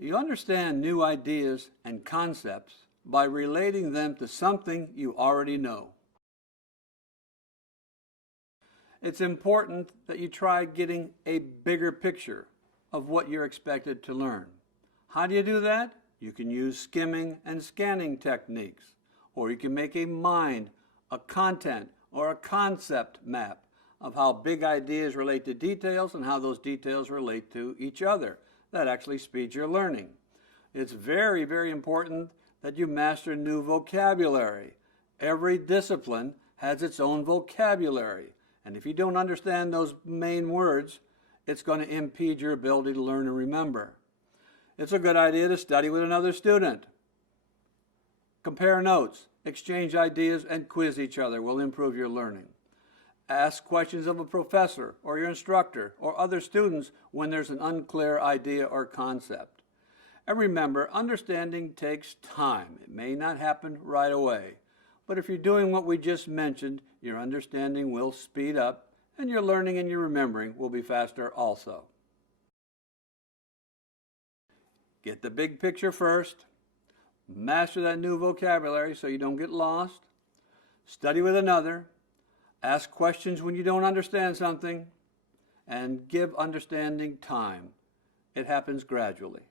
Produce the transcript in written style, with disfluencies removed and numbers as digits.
You understand new ideas and concepts by relating them to something you already know. It's important that you try getting a bigger picture of what you're expected to learn. How do you do that? You can use skimming and scanning techniques, or you can make a mind, a content, or a concept map of how big ideas relate to details and how those details relate to each other. That actually speeds your learning. It's very, very important that you master new vocabulary. Every discipline has its own vocabulary, and if you don't understand those main words, it's going to impede your ability to learn and remember. It's a good idea to study with another student. Compare notes, exchange ideas, and quiz each other will improve your learning. Ask questions of a professor or your instructor or other students when there's an unclear idea or concept. And remember, understanding takes time. It may not happen right away, but if you're doing what we just mentioned, your understanding will speed up and your learning and your remembering will be faster also. Get the big picture first. Master that new vocabulary so you don't get lost. Study with another. Ask questions when you don't understand something. And give understanding time. It happens gradually.